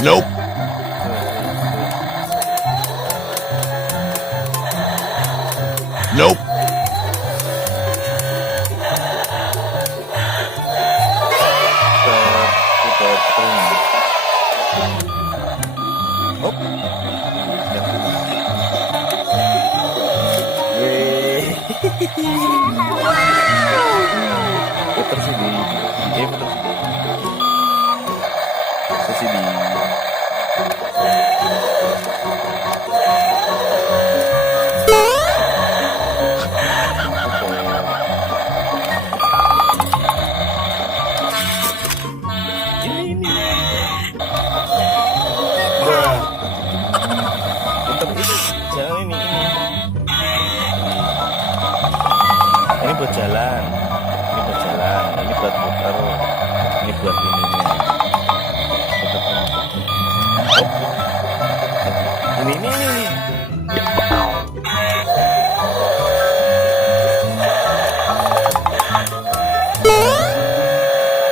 Nope. Nope. Puter sini. Puter sini. Ini buat jalan, ini buat putar, ini buat ininya. Ini.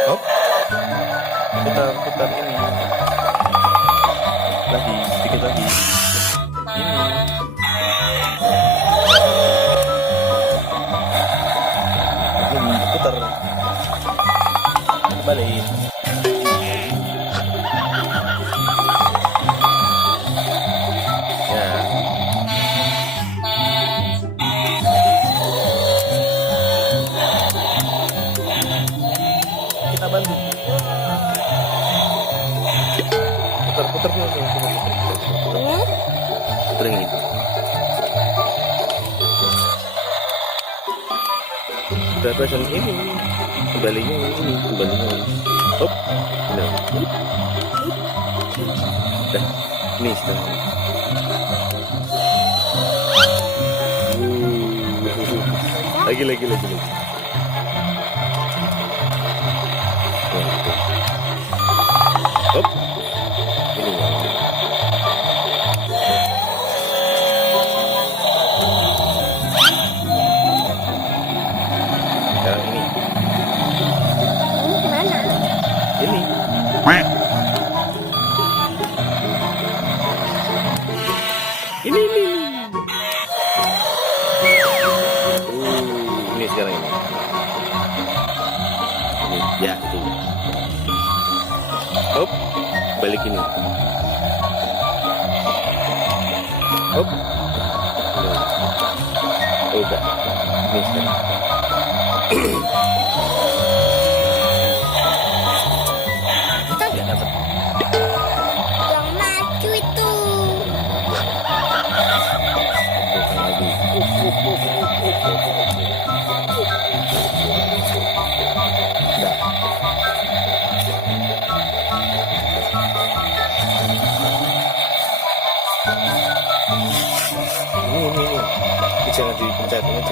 Hop, putar ini. Lagi, sedikit lagi. Ini. Putar balik. Ya. Kita bantu. Putar ini. Udah pasang ini, kembalinya ini. Hop, nah, dah, ini sekarang. Lagi. Hop, ini. Sekarang ini. Ini. Ini. Ini sekarang ini. Ini ya itu. Hop, balik ini. Hop. Udah. Ini sekarang. Yang maju itu. Ini jangan dipencet, Nih.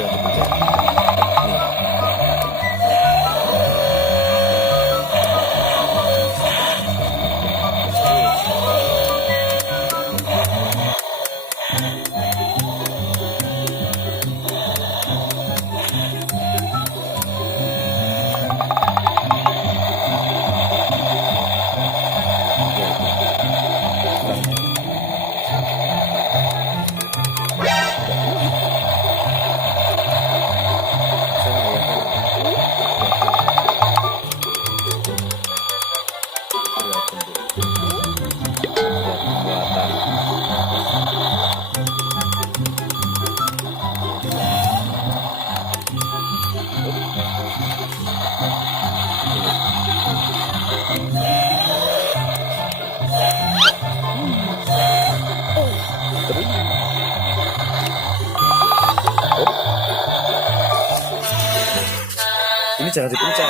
Ini jangan dipencet.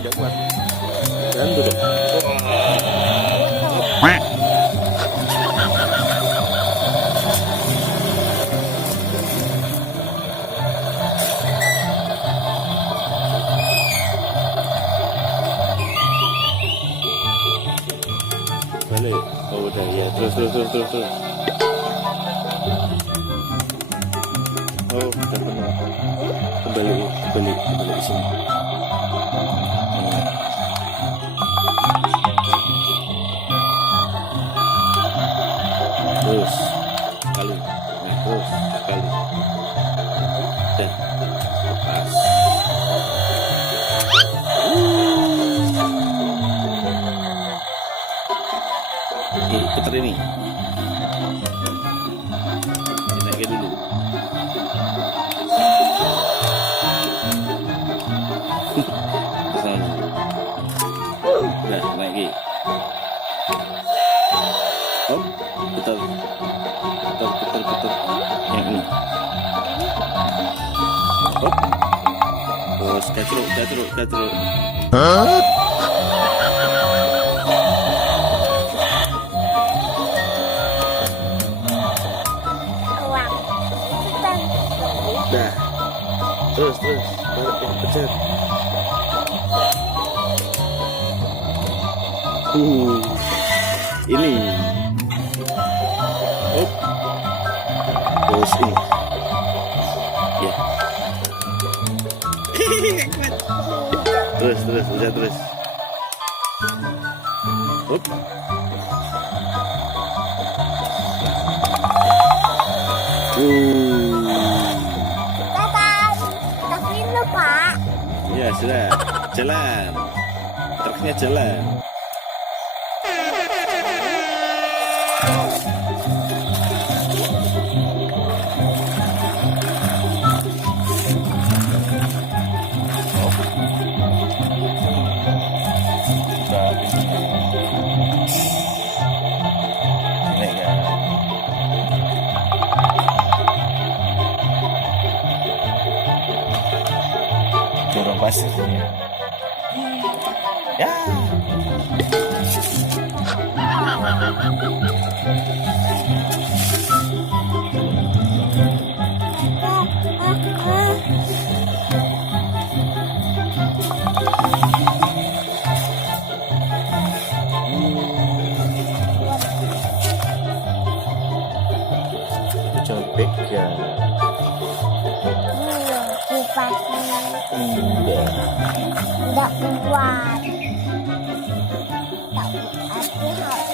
Nggak kuat. Dan tutup. Balik. Oh udah ya, terus. Oh udah penuh. Kembali ke sini. Terus sekali, nah terus sekali, dan lepas. Ini putar ini. Naikkan dulu. Kesana. Nah, naik lagi. Oh, putar. Yang ini. Oh. Terus kacruk. Uang. Dah. Terus balik yang pencet. Ini. Oh. Terus ini. Ya. Terus. Hop. Tapi lupa. Ya sudah, jalan. Truknya jalan. Dorong pasirnya. Ya. Cobek ya. Kipasnya Enggak. tidak kuat. Aku harus